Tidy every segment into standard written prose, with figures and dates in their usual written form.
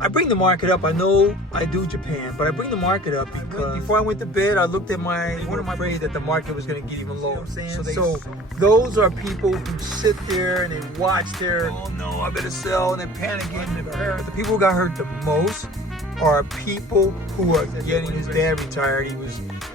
I bring the market up. I know I do Japan, but I bring the market up because before I went to bed, I looked at one of my afraid that the market was going to get even lower. So those are people who sit there and they watch their, oh no, I better sell, and they're panicking. The people who got hurt the most are people who are getting, his dad retired.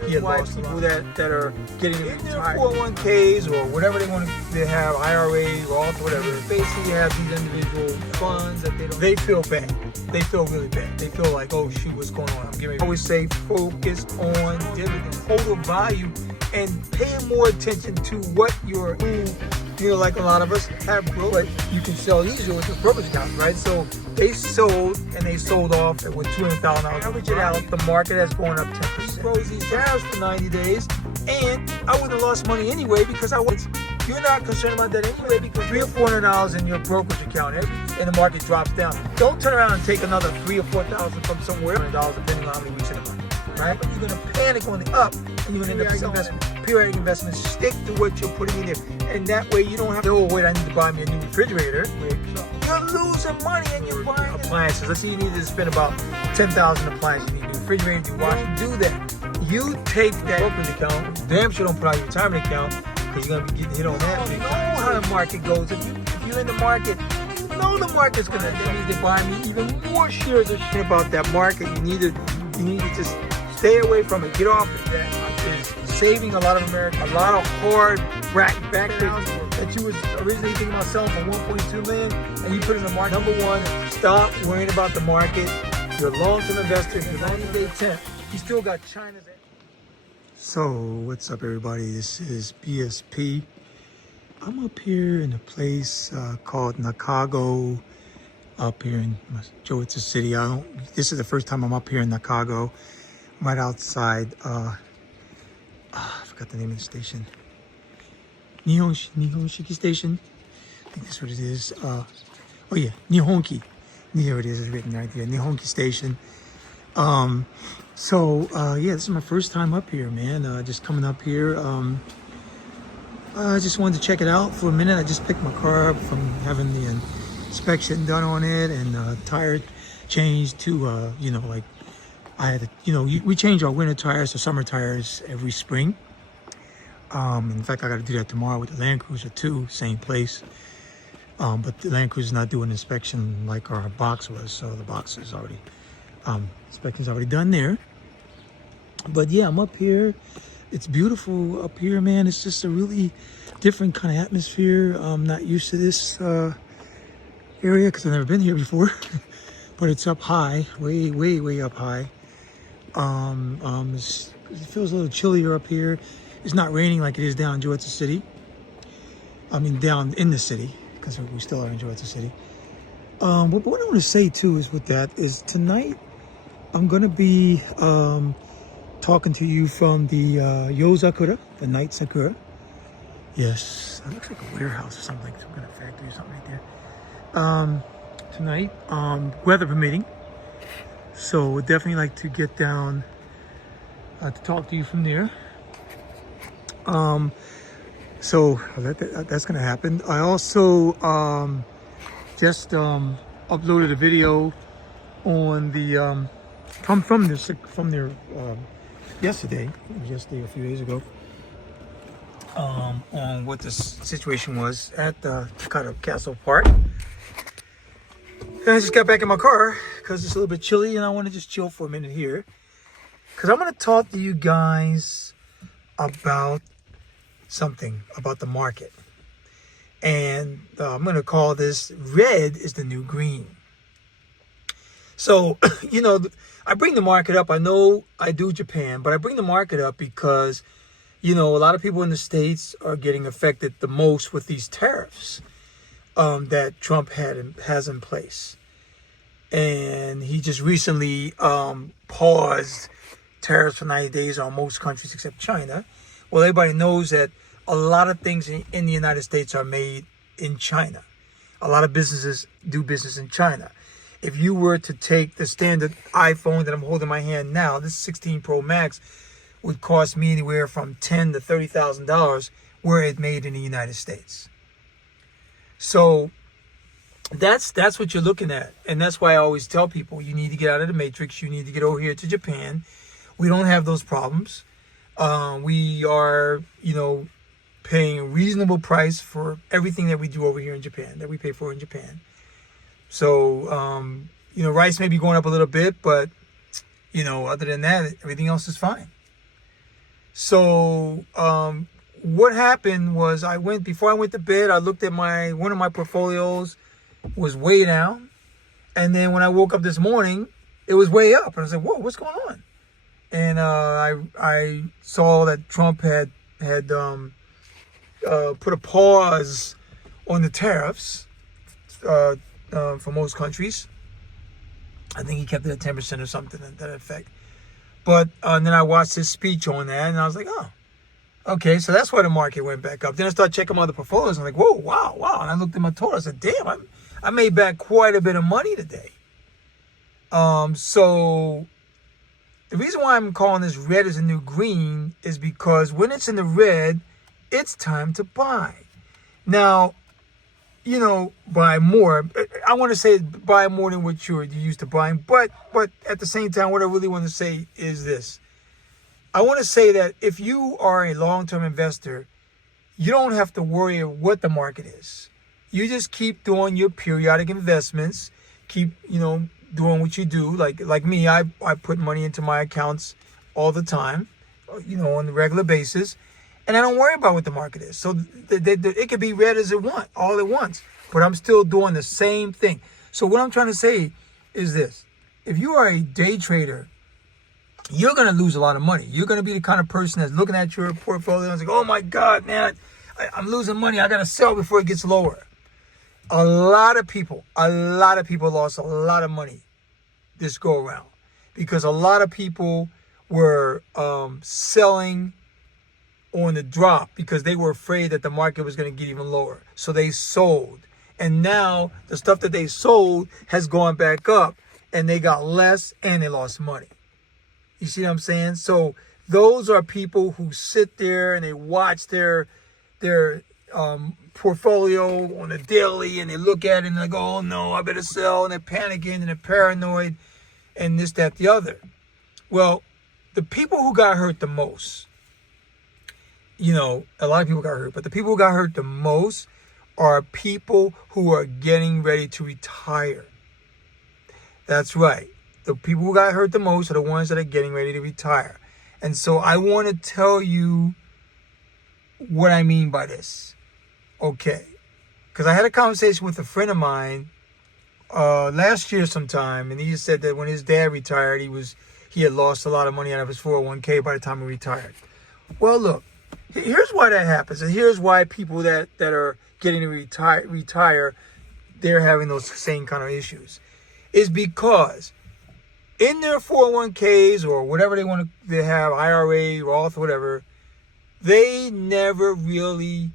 He had lost people that are getting in their 401ks or whatever they want to have, IRAs, Roth, whatever. Basically, you have these individual funds that they feel bad. They feel really bad. They feel like, oh shoot, what's going on? I always say focus on dividend, total value, and paying more attention to what you're in. You know, like a lot of us have growth, but you can sell easier with your brokerage account, right? So they sold off with $200,000. Average it out, the market has gone up 10%. Froze these tariffs for 90 days, and I wouldn't have lost money anyway because you're not concerned about that anyway because $300 or $400 in your brokerage account and the market drops down. Don't turn around and take another $3,000 or $4,000 from somewhere, $100 depending on how many weeks in the market, right? But you're gonna panic on the up, and you're gonna end up selling periodic investments. Stick to what you're putting in there, and that way you don't have to, oh wait, I need to buy me a new refrigerator. You're losing money and you're buying appliances. Let's say you need to spend about $10,000 on appliances. You need a new refrigerator, you wash, do that. You take that brokerage account, damn sure don't put out your retirement account because you're gonna be getting hit on that. You know how the market goes. If you're in the market, you know the market's gonna. That means they're buying me even more shares of shit about that market. You need to just stay away from it. Get off of that. It's saving a lot of Americans a lot of hard back that you was originally thinking about selling for $1.2 million, and you put it in the market. Number one, stop worrying about the market. You're a long-term investor. If you're 90-day 10, you still got China's. So what's up, everybody? This is BSP. I'm up here in a place called Nakago, up here in Jowitsa City. This is the first time I'm up here in Nakago. I'm right outside. I forgot the name of the station. Nihonshiki Station. I think that's what it is. Oh yeah, Nihonki. There it is. It's written right there. Nihonki Station. Yeah, this is my first time up here, man. Just coming up here. I just wanted to check it out for a minute. I just picked my car up from having the inspection done on it and tire changed to, like I had to, we change our winter tires to summer tires every spring. In fact, I got to do that tomorrow with the Land Cruiser too, same place. But the Land Cruiser is not doing inspection like our box was, so the box is already, inspection's already done there. But yeah, I'm up here. It's beautiful up here, man. It's just a really different kind of atmosphere. I'm not used to this area because I've never been here before. But it's up high, way up high. It feels a little chillier up here. It's not raining like it is down in Jowitsa City. I mean, down in the city, because we still are in Jowitsa City. But what I want to say too is with that is tonight I'm gonna be talking to you from the Yozakura, the night sakura. Yes, that looks like a warehouse or something, some kind of factory or something right there. Tonight, weather permitting. So we'd definitely like to get down to talk to you from there. So that's gonna happen. I also just uploaded a video on the from their yesterday. It was yesterday, a few days ago. On what the situation was at the Takata Castle Park. And I just got back in my car because it's a little bit chilly and I want to just chill for a minute here. Because I'm going to talk to you guys about something, about the market. And I'm going to call this red is the new green. So, I bring the market up. I know I do Japan, but I bring the market up because, a lot of people in the States are getting affected the most with these tariffs that Trump has in place. And he just recently paused tariffs for 90 days on most countries except China. Well, everybody knows that a lot of things in the United States are made in China. A lot of businesses do business in China. If you were to take the standard iPhone that I'm holding in my hand now, this 16 Pro Max would cost me anywhere from $10,000 to $30,000 were it made in the United States. So That's what you're looking at. And that's why I always tell people, you need to get out of the matrix. You need to get over here to Japan. We don't have those problems. We are, paying a reasonable price for everything that we do over here in Japan, that we pay for in Japan. So, rice may be going up a little bit, but, other than that, everything else is fine. So, what happened was before I went to bed, I looked at one of my portfolios was way down. And then when I woke up this morning, it was way up. And I was like, whoa, what's going on? And I saw that Trump had put a pause on the tariffs for most countries. I think he kept it at 10% or something to that effect. But then I watched his speech on that, and I was like, oh, okay, so that's why the market went back up. Then I started checking my other portfolios. I'm like, whoa, wow. And I looked at my total. I said, damn, I made back quite a bit of money today. So the reason why I'm calling this red is the new green is because when it's in the red, it's time to buy. Now, buy more. I want to say buy more than what you're used to buying. But at the same time, what I really want to say is this. I want to say that if you are a long-term investor, you don't have to worry what the market is. You just keep doing your periodic investments. Keep, doing what you do. Like me, I put money into my accounts all the time, on a regular basis. And I don't worry about what the market is. So it could be red all at once. But I'm still doing the same thing. So what I'm trying to say is this. If you are a day trader, you're going to lose a lot of money. You're going to be the kind of person that's looking at your portfolio and like, oh my God, man, I'm losing money. I got to sell before it gets lower. A lot of people lost a lot of money this go around because a lot of people were selling on the drop because they were afraid that the market was going to get even lower. So they sold. And now the stuff that they sold has gone back up and they got less and they lost money. You see what I'm saying? So those are people who sit there and they watch their portfolio on a daily and they look at it and they go, oh no, I better sell. And they're panicking and they're paranoid and this, that, the other. Well, the people who got hurt the most, a lot of people got hurt, but the people who got hurt the most are people who are getting ready to retire. That's right. The people who got hurt the most are the ones that are getting ready to retire. And so I want to tell you what I mean by this. Okay. Because I had a conversation with a friend of mine last year sometime, and he just said that when his dad retired, he had lost a lot of money out of his 401k by the time he retired. Well, look, here's why that happens, and here's why people that are getting to retire, they're having those same kind of issues. Is because in their 401ks or whatever they have, IRA, Roth, whatever, they never really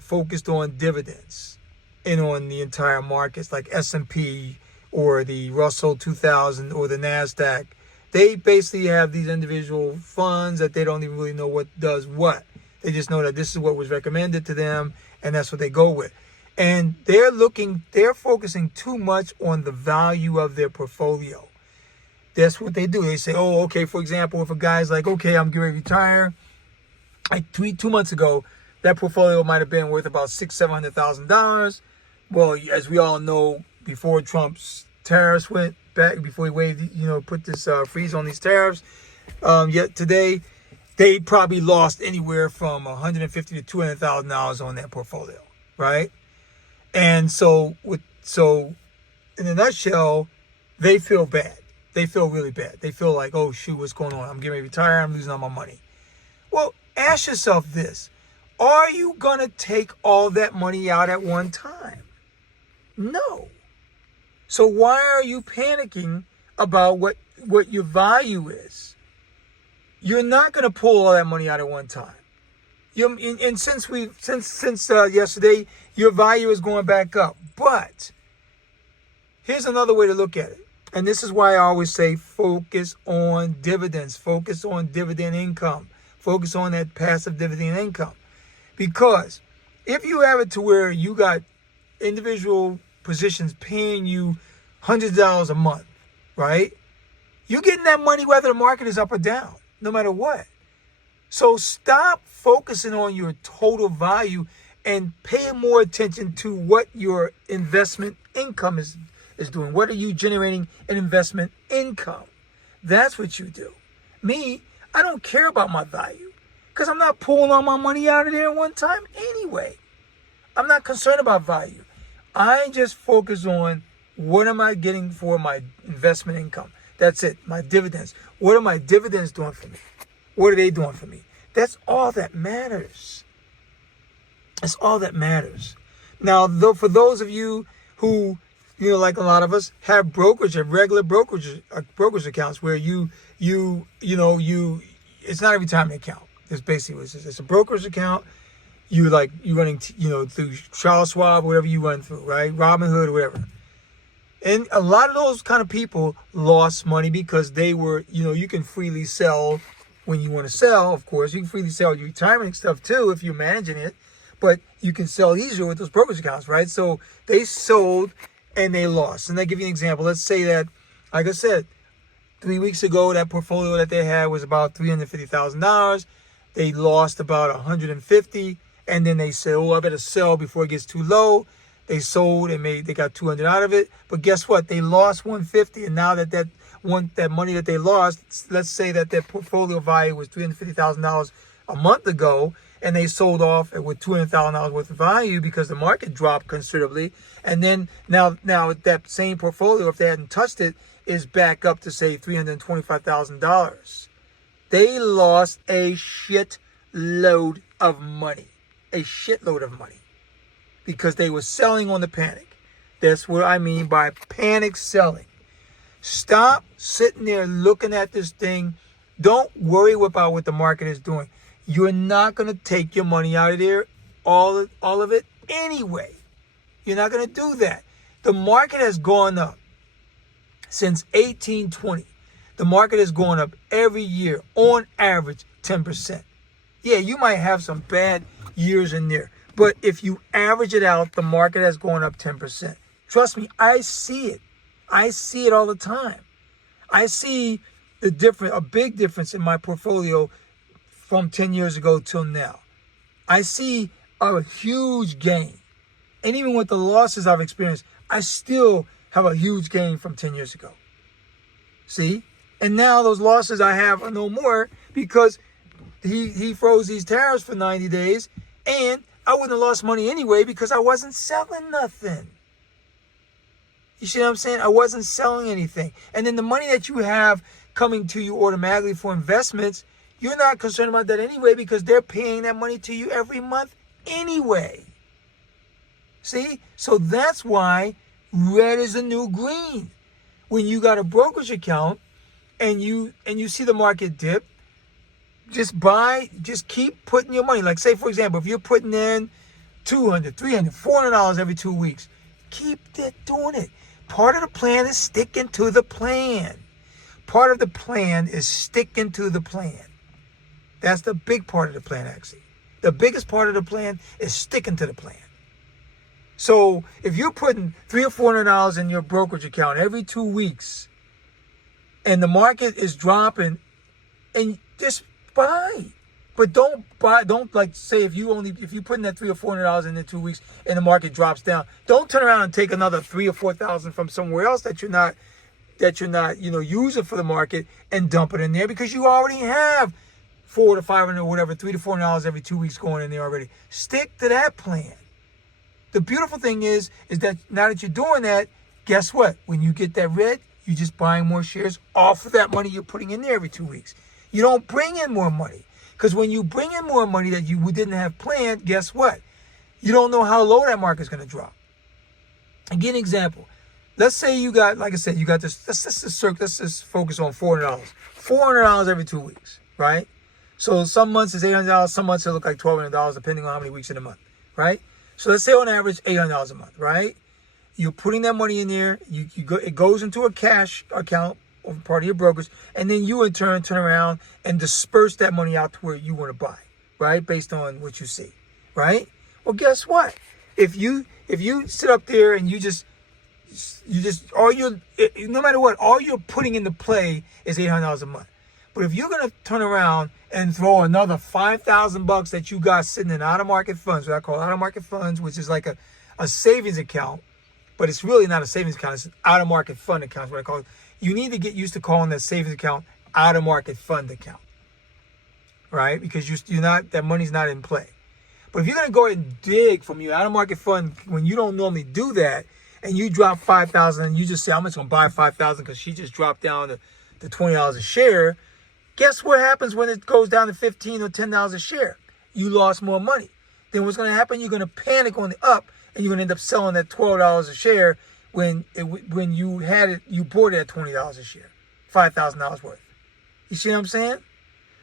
focused on dividends and on the entire markets like S&P or the Russell 2000 or the NASDAQ. They basically have these individual funds that they don't even really know what does what. They just know that this is what was recommended to them and that's what they go with. And they're focusing too much on the value of their portfolio. That's what they do. They say, oh, okay, for example, if a guy's like, okay, I'm getting ready to retire. Like 2 months ago, that portfolio might have been worth about $600,000-$700,000. Well, as we all know, before Trump's tariffs went back, before he put this freeze on these tariffs, yet today, they probably lost anywhere from $150,000 to $200,000 on that portfolio, right? And so in a nutshell, they feel bad. They feel really bad. They feel like, oh, shoot, what's going on? I'm getting ready to retire. I'm losing all my money. Well, ask yourself this. Are you going to take all that money out at one time? No. So why are you panicking about what your value is? You're not going to pull all that money out at one time. And since yesterday, your value is going back up. But here's another way to look at it. And this is why I always say focus on dividends. Focus on dividend income. Focus on that passive dividend income. Because if you have it to where you got individual positions paying you hundreds of dollars a month, right? You're getting that money whether the market is up or down, no matter what. So stop focusing on your total value and pay more attention to what your investment income is doing. What are you generating in investment income? That's what you do. Me, I don't care about my value because I'm not pulling all my money out of there at one time anyway. I'm not concerned about value. I just focus on what am I getting for my investment income. That's it. My dividends. What are my dividends doing for me? What are they doing for me? That's all that matters. That's all that matters. Now, though, for those of you who, like a lot of us, have regular brokerage accounts where it's not a retirement account. It's basically what it is. It's a brokerage account. You running, through Charles Schwab, whatever you run through, right? Robinhood, or whatever. And a lot of those kind of people lost money because they were, you can freely sell when you want to sell, of course. You can freely sell your retirement stuff too if you're managing it. But you can sell easier with those brokerage accounts, right? So they sold and they lost. And I'll give you an example. Let's say that, like I said, 3 weeks ago, that portfolio that they had was about $350,000. They lost about $150,000. And then they said, I better sell before it gets too low. They sold and they got $200 out of it. But guess what? They lost $150,000. And now that money that they lost, let's say that their portfolio value was $350,000 a month ago, and they sold off with $200,000 worth of value because the market dropped considerably. And then now that same portfolio, if they hadn't touched it, is back up to say $325,000. They lost a shitload of money. A shitload of money. Because they were selling on the panic. That's what I mean by panic selling. Stop sitting there looking at this thing. Don't worry about what the market is doing. You're not going to take your money out of there, all of it anyway. You're not going to do that. The market has gone up since 1820. The market has gone up every year, on average, 10%. Yeah, you might have some bad years in there. But if you average it out, the market has gone up 10%. Trust me, I see it. I see it all the time. I see a big difference in my portfolio from 10 years ago till now. I see a huge gain. And even with the losses I've experienced, I still have a huge gain from 10 years ago. See? And now those losses I have are no more because he froze these tariffs for 90 days and I wouldn't have lost money anyway because I wasn't selling nothing. You see what I'm saying? I wasn't selling anything. And then the money that you have coming to you automatically for investments, you're not concerned about that anyway because they're paying that money to you every month anyway. See? So that's why red is the new green. When you got a brokerage account and you see the market dip, just keep putting your money. Like say, for example, if you're putting in $200, $300, $400 every 2 weeks, keep doing it. Part of the plan is sticking to the plan. Part of the plan is sticking to the plan. That's the big part of the plan, actually. The biggest part of the plan is sticking to the plan. So if you're putting $300 or $400 in your brokerage account every 2 weeks and the market is dropping, and just buy. But don't like say if you put in that $300 or $400 in the 2 weeks and the market drops down, don't turn around and take another $3,000 or $4,000 from somewhere else that you're not using for the market and dump it in there because you already have $400 to $500 or whatever, $300 to $400 every 2 weeks going in there already. Stick to that plan. The beautiful thing is that now that you're doing that, guess what? When you get that red, you're just buying more shares off of that money you're putting in there every 2 weeks. You don't bring in more money. Because when you bring in more money that you didn't have planned, guess what? You don't know how low that market's going to drop. I'll give an example. Let's say you got, like I said, you got this, let's just focus on $400. $400 every 2 weeks, right? So some months is $800, some months it'll look like $1,200 depending on how many weeks in a month, right? So let's say on average $800 a month, right? You're putting that money in there, it goes into a cash account, or part of your brokers, and then you in turn turn around and disperse that money out to where you want to buy, right? Based on what you see, right? Well, guess what? If you sit up there and you just no matter what, all you're putting into play is $800 a month. But if you're gonna turn around and throw another $5,000 that you got sitting in out-of-market funds, what I call out-of-market funds, which is like a savings account, but it's really not a savings account, it's an out-of-market fund account, is what I call it. You need to get used to calling that savings account out-of-market fund account, right? Because you're not, that money's not in play. But if you're gonna go ahead and dig from your out-of-market fund when you don't normally do that, and you drop $5,000 and you just say, I'm just gonna buy $5,000 because she just dropped down to $20 a share, guess what happens when it goes down to $15 or $10 a share? You lost more money. Then what's going to happen? You're going to panic on the up, and you're going to end up selling at $12 a share when you bought it at $20 a share, $5,000 worth. You see what I'm saying?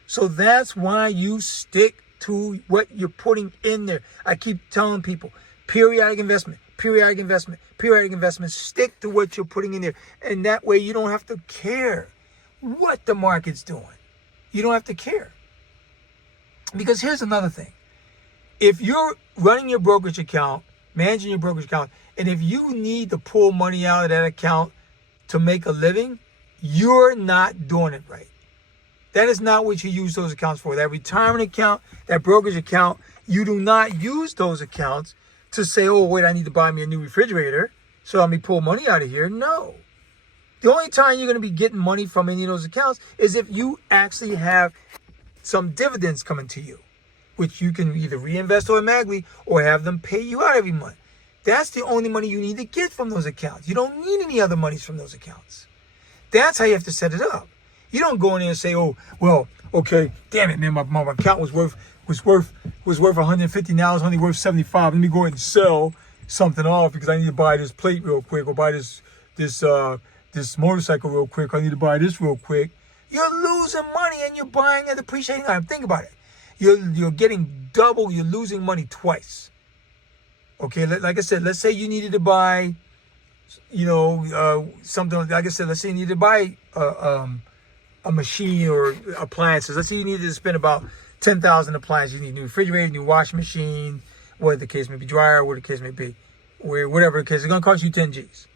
So that's why you stick to what you're putting in there. I keep telling people, periodic investment. Stick to what you're putting in there, and that way you don't have to care what the market's doing. You don't have to care. Because here's another thing. If you're running your brokerage account, managing your brokerage account, and if you need to pull money out of that account to make a living, you're not doing it right. That is not what you use those accounts for. That retirement account, that brokerage account, you do not use those accounts to say, oh, wait, I need to buy me a new refrigerator, so let me pull money out of here. No. The only time you're going to be getting money from any of those accounts is if you actually have some dividends coming to you, which you can either reinvest automatically or have them pay you out every month. That's the only money you need to get from those accounts. You don't need any other monies from those accounts. That's how you have to set it up. You don't go in there and say, oh, well, okay, damn it, man, my account was worth $150, now it's only worth $75. Let me go ahead and sell something off because I need to buy this plate real quick or buy this motorcycle real quick. I need to buy this real quick. You're losing money and you're buying a depreciating item. Think about it. You're getting double. You're losing money twice. Okay, like I said, let's say you needed to buy, something. Like I said, let's say you needed to buy a machine or appliances. Let's say you needed to spend about $10,000 appliances. You need a new refrigerator, new washing machine, whatever the case may be, dryer, whatever the case may be, whatever the case. It's going to cost you 10 G's.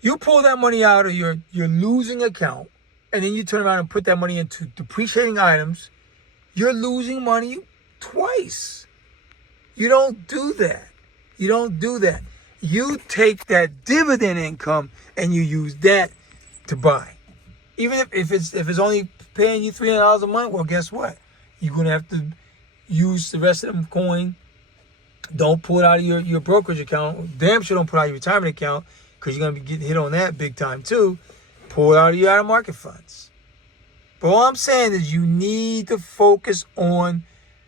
You pull that money out of your losing account, and then you turn around and put that money into depreciating items. You're losing money twice. You don't do that. You take that dividend income and you use that to buy. Even if it's only paying you $300 a month, well, guess what? You're going to have to use the rest of them coin. Don't pull it out of your brokerage account. Damn sure don't pull it out of your retirement account, because you're going to be getting hit on that big time too. Pull it out of your out-of-market funds. But all I'm saying is you need to focus on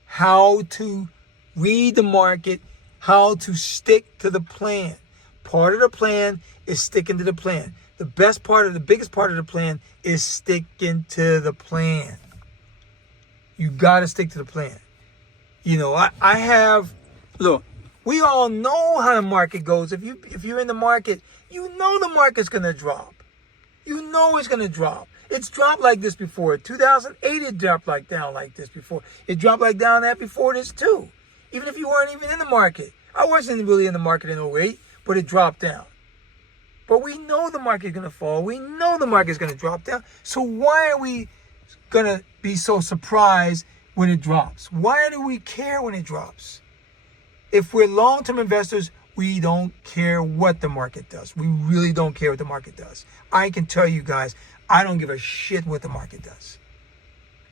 how to read the market, how to stick to the plan. Part of the plan is sticking to the plan. The biggest part of the plan is sticking to the plan. You got to stick to the plan. Look, we all know how the market goes. If you're in the market, you know the market's going to drop. You know it's going to drop. It's dropped like this before. 2008, it dropped down like this before. It dropped down that before this too. Even if you weren't even in the market. I wasn't really in the market in 2008, but it dropped down. But we know the market's going to fall. We know the market's going to drop down. So why are we going to be so surprised when it drops? Why do we care when it drops? If we're long-term investors, we don't care what the market does. We really don't care what the market does. I can tell you guys, I don't give a shit what the market does.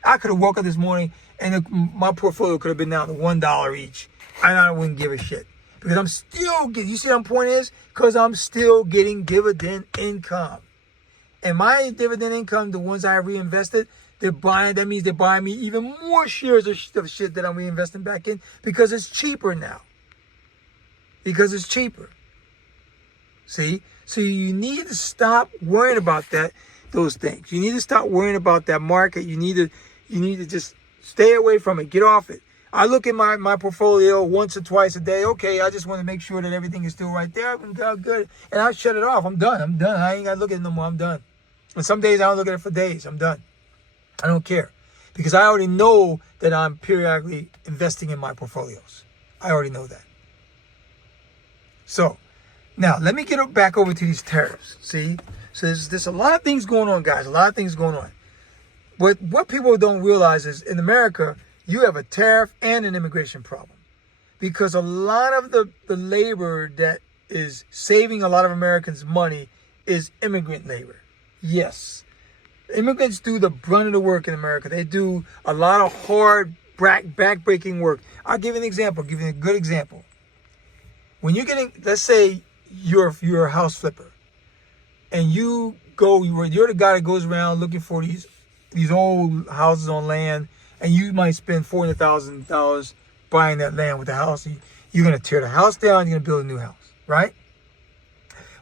I could have woke up this morning and my portfolio could have been down to $1 each, and I wouldn't give a shit. Because I'm still getting, you see what my point is? Because I'm still getting dividend income. And my dividend income, the ones I reinvested, that means they're buying me even more shares of shit that I'm reinvesting back in, because it's cheaper now. Because it's cheaper. See? So you need to stop worrying about those things. You need to stop worrying about that market. You need to just stay away from it. Get off it. I look at my portfolio once or twice a day. Okay, I just want to make sure that everything is still right there. I'm good. And I shut it off. I'm done. I ain't got to look at it no more. I'm done. And some days I don't look at it for days. I'm done. I don't care. Because I already know that I'm periodically investing in my portfolios. I already know that. So now let me get back over to these tariffs. See, so there's a lot of things going on, guys. A lot of things going on. But what people don't realize is in America, you have a tariff and an immigration problem, because a lot of the labor that is saving a lot of Americans money is immigrant labor. Yes, immigrants do the brunt of the work in America. They do a lot of hard, back-breaking work. I'll give you an example. I'll give you a good example. When you're getting, let's say you're a house flipper, and you're the guy that goes around looking for these old houses on land, and you might spend $400,000 buying that land with the house. You're going to tear the house down, you're going to build a new house, right?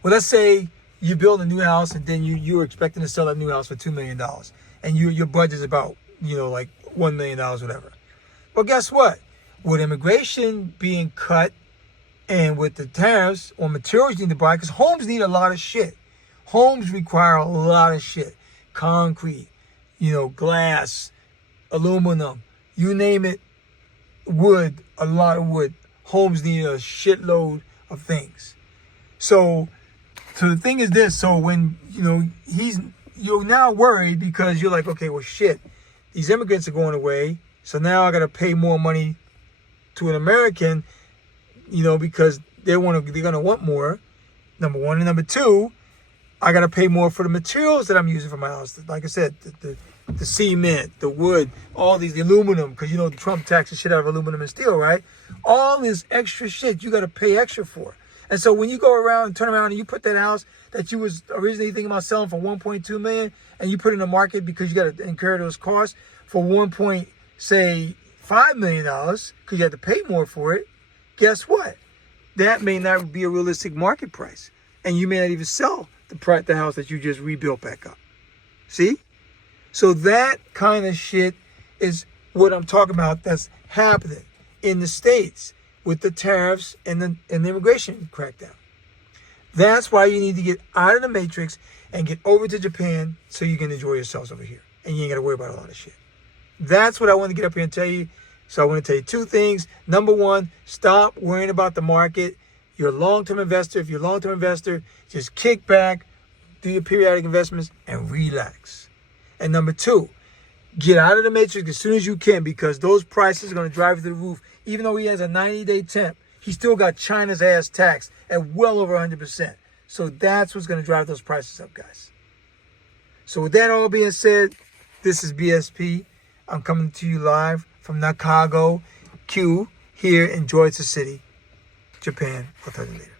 Well, let's say you build a new house, and then you're expecting to sell that new house for $2 million, and your budget's about, like $1 million, whatever. Well, guess what? With immigration being cut, and with the tariffs on materials you need to buy, because homes need a lot of shit. Homes require a lot of shit. Concrete, glass, aluminum, you name it, wood, a lot of wood. Homes need a shitload of things. So the thing is this, so when, you're now worried because you're like, okay, well, shit, these immigrants are going away, so now I got to pay more money to an American, because they're going to want more, number one. And number two, I got to pay more for the materials that I'm using for my house. Like I said, the cement, the wood, all the aluminum, because Trump taxes shit out of aluminum and steel, right? All this extra shit you got to pay extra for. And so when you go around and turn around and you put that house that you was originally thinking about selling for $1.2 million, and you put it in the market because you got to incur those costs for $1.5 million because you had to pay more for it, guess what? That may not be a realistic market price, and you may not even sell the house that you just rebuilt back up. See? So that kind of shit is what I'm talking about that's happening in the States with the tariffs and the immigration crackdown. That's why you need to get out of the matrix and get over to Japan so you can enjoy yourselves over here. And you ain't got to worry about a lot of shit. That's what I want to get up here and tell you. So I want to tell you two things. Number one, stop worrying about the market. You're a long-term investor. If you're a long-term investor, just kick back, do your periodic investments, and relax. And number two, get out of the matrix as soon as you can, because those prices are going to drive you to the roof. Even though he has a 90-day temp, he still got China's ass taxed at well over 100%. So that's what's going to drive those prices up, guys. So with that all being said, this is BSP. I'm coming to you live from Nakago, Q, here in Joyce City, Japan. I'll tell you later.